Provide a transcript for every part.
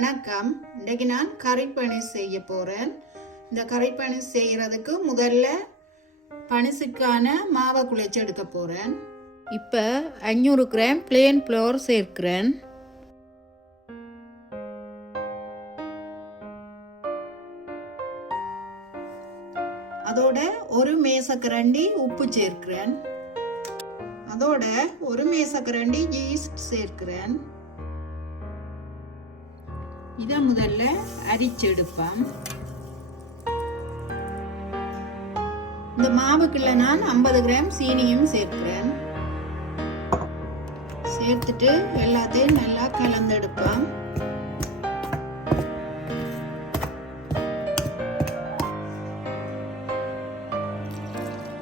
வணக்கம். இன்றைக்கு நான் கறிப்பணி செய்ய போகிறேன் இந்த கறிப்பணி செய்கிறதுக்கு முதல்ல பனிசுக்கான மாவை குழைச்சி எடுக்க போகிறேன் இப்போ அஞ்சூறு கிராம் பிளேன் ஃப்ளோர் சேர்க்கிறேன். அதோட ஒரு மேசக்கரண்டி உப்பு சேர்க்கிறேன். அதோட ஒரு மேசக்கரண்டி ஈஸ்ட் சேர்க்கிறேன். இதை முதல்ல அரிச்செடுப்பேன் இந்த மாவுக்குள்ள நான் ஐம்பது கிராம் சீனியும் சேர்க்கிறேன். சேர்த்துட்டு எல்லாத்தையும் நல்லா கலந்தெடுப்பேன்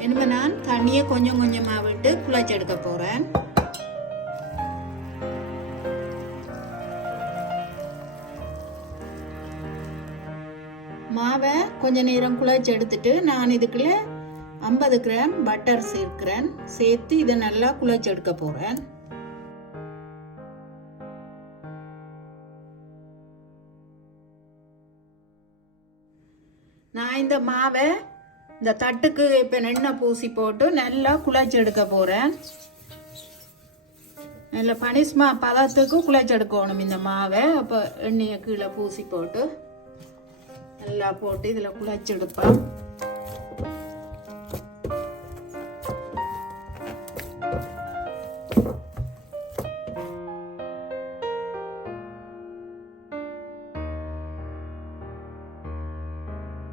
இனிமே நான் தண்ணியை கொஞ்சம் கொஞ்சமாக விட்டு குழச்செடுக்க போகிறேன் மாவை கொஞ்ச நேரம் குழச்சி எடுத்துட்டு நான் இதுக்குள்ள ஐம்பது கிராம் பட்டர் சேர்க்கிறேன். சேர்த்து இதை நல்லா குழச்சி எடுக்க போகிறேன் நான் இந்த மாவை இந்த தட்டுக்கு இப்போ எண்ணெய் பூசி போட்டு நல்லா குழச்சி எடுக்க போகிறேன் நல்ல பனிஸ்மா பதத்துக்கு குழச்சி எடுக்கணும் இந்த மாவை. அப்போ எண்ணெயை கீழே பூசி போட்டு நல்லா போட்டு இதில் குழச்சி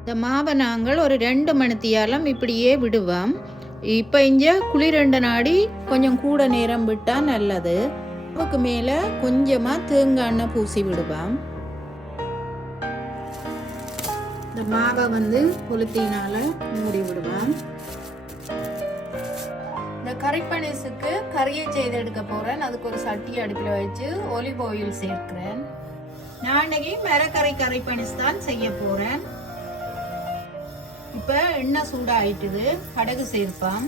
இந்த மாவை நாங்கள் ஒரு ரெண்டு மணித்தியாலம் இப்படியே விடுவோம். இப்போ இங்கே குளிரெண்டு நாடி கொஞ்சம் கூட நேரம் விட்டால் நல்லது. அதுக்கு மேலே கொஞ்சமாக தேங்காய் எண்ணெய் பூசி விடுவோம். இந்த மாவை வந்து கொளுத்தினால மூடி விடுவோம் இந்த கறிப்பணிசுக்கு கறியை செய்து எடுக்க போகிறேன் அதுக்கு ஒரு சட்டி அடுப்பில் வச்சு ஒலிவ் ஆயில் சேர்க்கிறேன். நான் இன்னைக்கு மிரக்கறி கறிப்பணிசு தான் செய்ய போகிறேன் இப்போ எண்ணெய் சூடாகிட்டுது கடுகு சேர்ப்பான்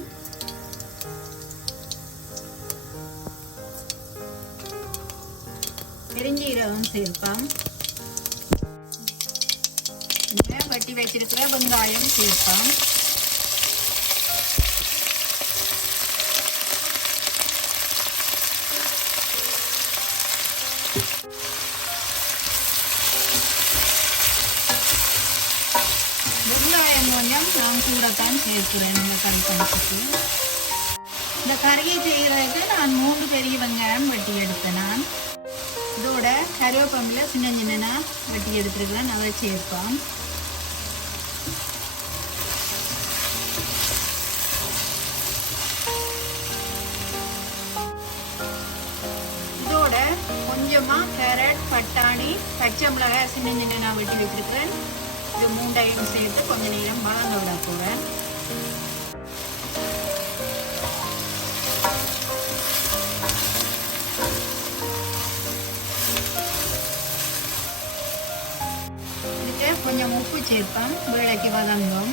பெருஞ்சீரகம் சேர்ப்பான் வட்டி வச்சிருக்கிற வெங்காயம் சேர்ப்பான் வெங்காயம் கொஞ்சம் நான் கூடத்தான் சேர்க்கிறேன் இந்த கறி பழத்துக்கு இந்த கறியை செய்கிறதுக்கு நான் மூன்று பெரிய வெங்காயம் வெட்டி எடுத்தேன் நான் இதோட கருவேப்பம்பில் சின்ன சின்னனா வெட்டி எடுத்துருக்கலாம் அதை சேர்ப்போம் கொஞ்சமாக கேரட் பட்டாணி பச்சை மிளகாய் சின்ன சின்ன நான் வெட்டி வச்சுருக்கிறேன். இது மூண்டையும் சேர்த்து கொஞ்சம் நேரம் வளர்ந்து விட போகிறேன் இதுக்கு கொஞ்சம் உப்பு சேர்ப்பேன். வேலைக்கு வதங்கும்.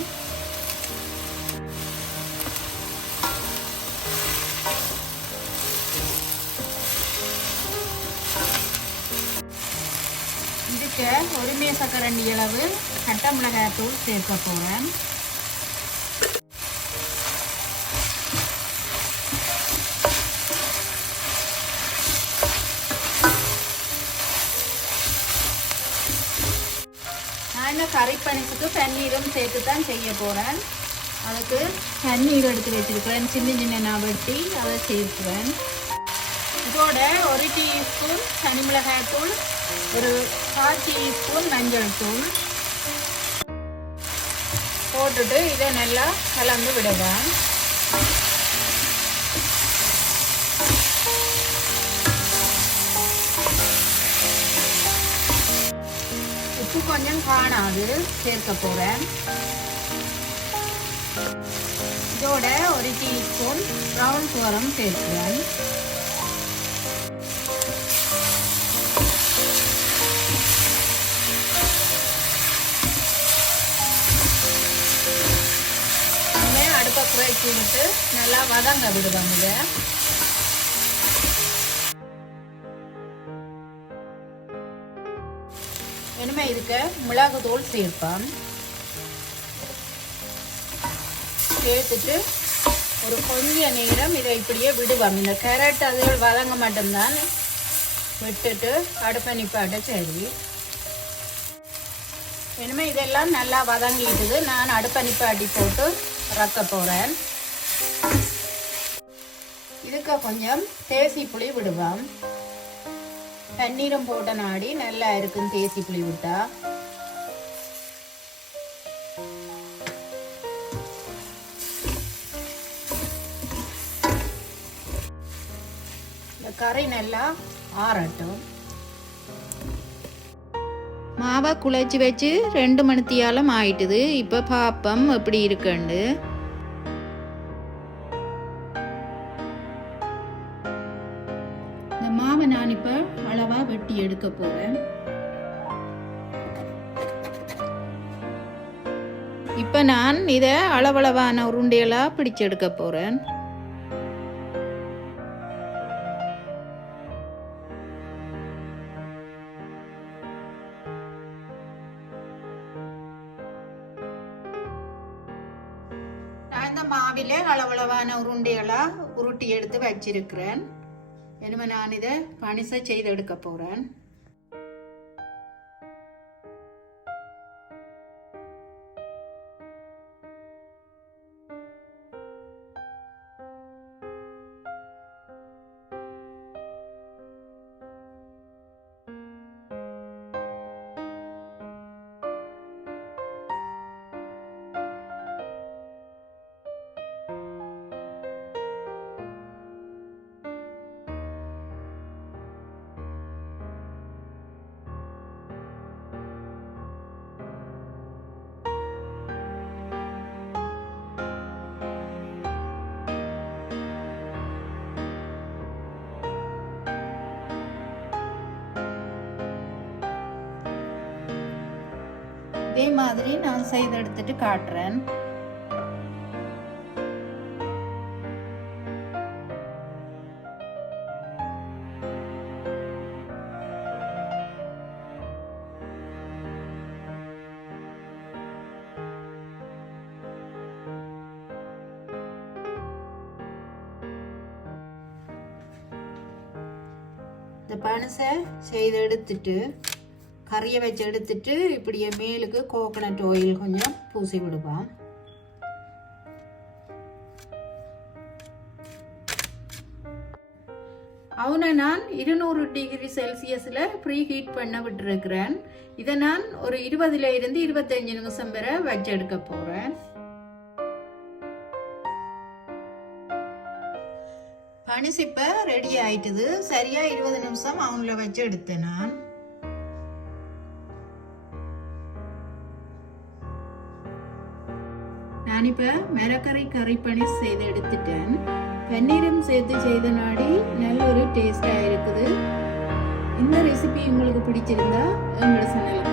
இதுக்கு ஒரு மேசக்கரண்டி அளவு கட்ட மிளகாய்த்தூள் சேர்க்க போகிறேன் நான் இந்த கறிப்பணிக்கு பன்னீரும் சேர்த்து தான் செய்ய போகிறேன் அதுக்கு பன்னீர் எடுத்து வச்சிருக்கிறேன். சின்ன சின்ன நான் வெட்டி அதை சேர்க்குவேன் இதோட ஒரு டீஸ்பூன் சனி மிளகாய்த்தூள் ஒரு கால் டீஸ்பூன் மஞ்சள் தூள் போட்டுட்டு இதை நல்லா கலந்து விடுவேன் உப்பு கொஞ்சம் காணாது சேர்க்க போகிறேன் இதோட ஒரு டீஸ்பூன் ப்ரௌன் சுவரம் சேர்க்கிறேன். அடுப்பை விட்டு நல்லா வதங்க விடுவாங்க இதை இனிமே இருக்க மிளகு தூள் சேர்ப்பேன் சேர்த்துட்டு ஒரு கொஞ்ச நேரம் இதை இப்படியே விடுவோம். இந்த கேரட் அதுகள் வதங்க மட்டும்தான் விட்டுட்டு அடுப்பை நிப்பாட்ட சரி இனிமே இதெல்லாம் நல்லா வதங்கிட்டுது. நான் அடுப்பை நிப்பாட்டி போட்டு ரத்த போகிறேன் இதுக்கு கொஞ்சம் தேசி புளி விடுவோம். தண்ணீரும் போட்ட நாடி நல்லா இருக்கும் தேசி புளி விட்டா. இந்த கறி நல்லா ஆறட்டும். மாவை குழைச்சி வச்சு ரெண்டு மணித்தியாலம் ஆயிட்டுது இப்போ பாப்பம் எப்படி இருக்குண்டு? இந்த மாவை நான் இப்போ அளவாக வெட்டி எடுக்க போகிறேன் இப்போ நான் இதை அளவளவான உருண்டையெல்லாம் பிடிச்செடுக்க போகிறேன் அந்த நான் மாவில அளவளவான உருண்டைகளா உருட்டி எடுத்து வச்சிருக்கிறேன். இனிமே நான் இதை பனிச செய்து எடுக்க போறேன். இதே மாதிரி நான் செய்து எடுத்துட்டு காட்டுறேன். இந்த பனசை செய்து எடுத்துட்டு கறியை வச்சு எடுத்துட்டு இப்படியே மேலுக்கு கோகனட் ஆயில் கொஞ்சம் பூசி விடுவான் அவனை நான் இருநூறு டிகிரி செல்சியஸில் ப்ரீ ஹீட் பண்ண விட்டுருக்கிறேன். இதை நான் ஒரு இருபதுல இருந்து இருபத்தஞ்சு நிமிஷம் வரை வச்சு எடுக்க போகிறேன் பனிசிப்பை இப்போ ரெடி ஆயிட்டுது. சரியாக இருபது நிமிஷம் அவங்கள வச்சு எடுத்தேன் நான். நான் இப்போ மிளகரை கறி பனி செய்து எடுத்துட்டேன். பன்னீரும் சேர்த்து செய்த நாடி நல்ல ஒரு டேஸ்டாக இருக்குது. இந்த ரெசிபி உங்களுக்கு பிடிச்சிருந்தா எங்களோட சேனலுக்கு